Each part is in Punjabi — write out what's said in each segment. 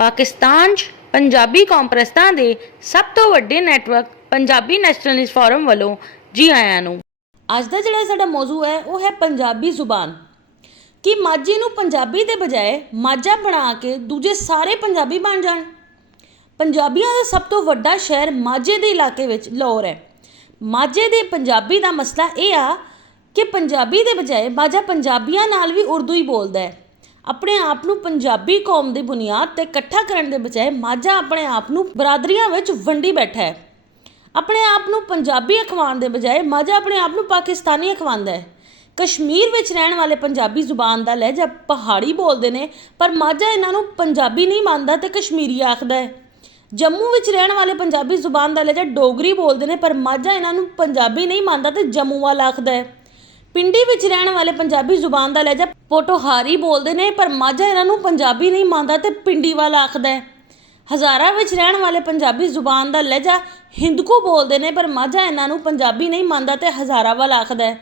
ਪਾਕਿਸਤਾਨ 'ਚ ਪੰਜਾਬੀ ਕੌਮਪ੍ਰਸਤਾਂ ਦੇ ਸਭ ਤੋਂ ਵੱਡੇ ਨੈਟਵਰਕ ਪੰਜਾਬੀ ਨੈਸ਼ਨਲਿਸਟ ਫੋਰਮ ਵੱਲੋਂ ਜੀ ਆਇਆਂ ਨੂੰ। ਅੱਜ ਦਾ ਜਿਹੜਾ ਸਾਡਾ ਮੌਜੂ ਹੈ ਉਹ ਹੈ ਪੰਜਾਬੀ ਜ਼ੁਬਾਨ। ਕਿ ਮਾਝੇ ਨੂੰ ਪੰਜਾਬੀ ਦੇ ਬਜਾਏ ਮਾਝਾ ਬਣਾ ਕੇ ਦੂਜੇ ਸਾਰੇ ਪੰਜਾਬੀ ਬਣ ਜਾਣ। ਪੰਜਾਬੀਆਂ ਦਾ ਸਭ ਤੋਂ ਵੱਡਾ ਸ਼ਹਿਰ ਮਾਝੇ ਦੇ ਇਲਾਕੇ ਵਿੱਚ ਲਾਹੌਰ ਹੈ। ਮਾਝੇ ਦੇ ਪੰਜਾਬੀ ਦਾ ਮਸਲਾ ਇਹ ਆ ਕਿ ਪੰਜਾਬੀ ਦੇ ਬਜਾਏ ਮਾਝਾ ਪੰਜਾਬੀਆਂ ਨਾਲ ਵੀ ਉਰਦੂ ਹੀ ਬੋਲਦਾ ਹੈ। ਆਪਣੇ ਆਪ ਨੂੰ ਪੰਜਾਬੀ ਕੌਮ ਦੀ ਬੁਨਿਆਦ 'ਤੇ ਇਕੱਠਾ ਕਰਨ ਦੇ ਬਜਾਏ ਮਾਝਾ ਆਪਣੇ ਆਪ ਨੂੰ ਬਰਾਦਰੀਆਂ ਵਿੱਚ ਵੰਡੀ ਬੈਠਾ ਹੈ। ਆਪਣੇ ਆਪ ਨੂੰ ਪੰਜਾਬੀ ਅਖਵਾਉਣ ਦੇ ਬਜਾਏ ਮਾਝਾ ਆਪਣੇ ਆਪ ਨੂੰ ਪਾਕਿਸਤਾਨੀ ਅਖਵਾਉਂਦਾ ਹੈ। ਕਸ਼ਮੀਰ ਵਿੱਚ ਰਹਿਣ ਵਾਲੇ ਪੰਜਾਬੀ ਜ਼ੁਬਾਨ ਦਾ ਲਹਿਜਾ ਪਹਾੜੀ ਬੋਲਦੇ ਨੇ, ਪਰ ਮਾਝਾ ਇਹਨਾਂ ਨੂੰ ਪੰਜਾਬੀ ਨਹੀਂ ਮੰਨਦਾ ਤੇ ਕਸ਼ਮੀਰੀ ਆਖਦਾ ਹੈ। ਜੰਮੂ ਵਿੱਚ ਰਹਿਣ ਵਾਲੇ ਪੰਜਾਬੀ ਜ਼ੁਬਾਨ ਦਾ ਲਹਿਜਾ ਡੋਗਰੀ ਬੋਲਦੇ ਨੇ, ਪਰ ਮਾਝਾ ਇਹਨਾਂ ਨੂੰ ਪੰਜਾਬੀ ਨਹੀਂ ਮੰਨਦਾ ਤੇ ਜੰਮੂ ਵਾਲਾ ਆਖਦਾ ਹੈ। ਪਿੰਡੀ ਵਿੱਚ ਰਹਿਣ ਵਾਲੇ ਪੰਜਾਬੀ ਜ਼ੁਬਾਨ ਦਾ ਲਹਿਜਾ ਪੋਠੋਹਾਰੀ ਬੋਲਦੇ ਨੇ, ਪਰ ਮਾਝਾ ਇਹਨਾਂ ਨੂੰ ਪੰਜਾਬੀ ਨਹੀਂ ਮੰਨਦਾ ਤੇ ਪਿੰਡੀ ਵਾਲਾ ਆਖਦਾ ਹੈ। ਹਜ਼ਾਰਾ ਵਿੱਚ ਰਹਿਣ ਵਾਲੇ ਪੰਜਾਬੀ ਜ਼ੁਬਾਨ ਦਾ ਲਹਿਜਾ ਹਿੰਦਕੂ ਬੋਲਦੇ ਨੇ, ਪਰ ਮਾਝਾ ਇਹਨਾਂ ਨੂੰ ਪੰਜਾਬੀ ਨਹੀਂ ਮੰਨਦਾ ਤੇ ਹਜ਼ਾਰਾ ਵਾਲਾ ਆਖਦਾ ਹੈ।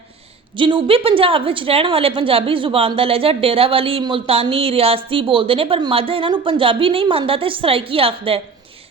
ਜਨੂਬੀ ਪੰਜਾਬ ਵਿੱਚ ਰਹਿਣ ਵਾਲੇ ਪੰਜਾਬੀ ਜ਼ੁਬਾਨ ਦਾ ਲਹਿਜਾ ਡੇਰਾਵਾਲੀ, ਮੁਲਤਾਨੀ, ਰਿਆਸਤੀ ਬੋਲਦੇ ਨੇ, ਪਰ ਮਾਝਾ ਇਹਨਾਂ ਨੂੰ ਪੰਜਾਬੀ ਨਹੀਂ ਮੰਨਦਾ ਤੇ ਸਰਾਇਕੀ ਆਖਦਾ ਹੈ।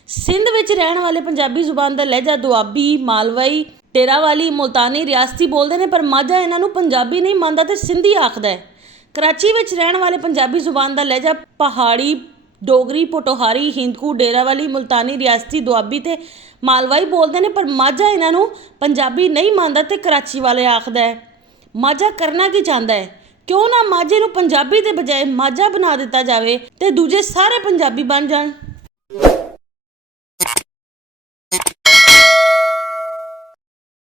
ਸਿੰਧ ਵਿੱਚ ਰਹਿਣ ਵਾਲੇ ਪੰਜਾਬੀ ਜ਼ੁਬਾਨ ਦਾ ਲਹਿਜਾ ਦੁਆਬੀ, ਮਾਲਵਈ, ਡੇਰਾਵਾਲੀ, ਮੁਲਤਾਨੀ, ਰਿਆਸਤੀ ਬੋਲਦੇ ਨੇ, ਪਰ ਮਾਝਾ ਇਹਨਾਂ ਨੂੰ ਪੰਜਾਬੀ ਨਹੀਂ ਮੰਨਦਾ ਤੇ ਸਿੰਧੀ ਆਖਦਾ ਹੈ। ਕਰਾਚੀ ਵਿੱਚ ਰਹਿਣ ਵਾਲੇ ਪੰਜਾਬੀ ਜ਼ੁਬਾਨ ਦਾ ਲਹਿਜਾ ਪਹਾੜੀ, ਡੋਗਰੀ, ਪੋਠੋਹਾਰੀ, ਹਿੰਦਕੂ, ਡੇਰਾਵਾਲੀ, ਮੁਲਤਾਨੀ, ਰਿਆਸਤੀ, ਦੁਆਬੀ ਤੇ ਮਾਲਵਈ ਬੋਲਦੇ ਨੇ, ਪਰ ਮਾਝਾ ਇਹਨਾਂ ਨੂੰ ਪੰਜਾਬੀ ਨਹੀਂ ਮੰਨਦਾ ਤੇ ਕਰਾਚੀ ਵਾਲੇ ਆਖਦਾ ਹੈ। ਮਾਝਾ ਕਰਨਾ ਕੀ ਚਾਹੁੰਦਾ ਹੈ? ਕਿਉਂ ਨਾ ਮਾਝੇ ਨੂੰ ਪੰਜਾਬੀ ਦੇ ਬਜਾਏ ਮਾਝਾ ਬਣਾ ਦਿੱਤਾ ਜਾਵੇ ਤੇ ਦੂਜੇ ਸਾਰੇ ਪੰਜਾਬੀ ਬਣ ਜਾਣ।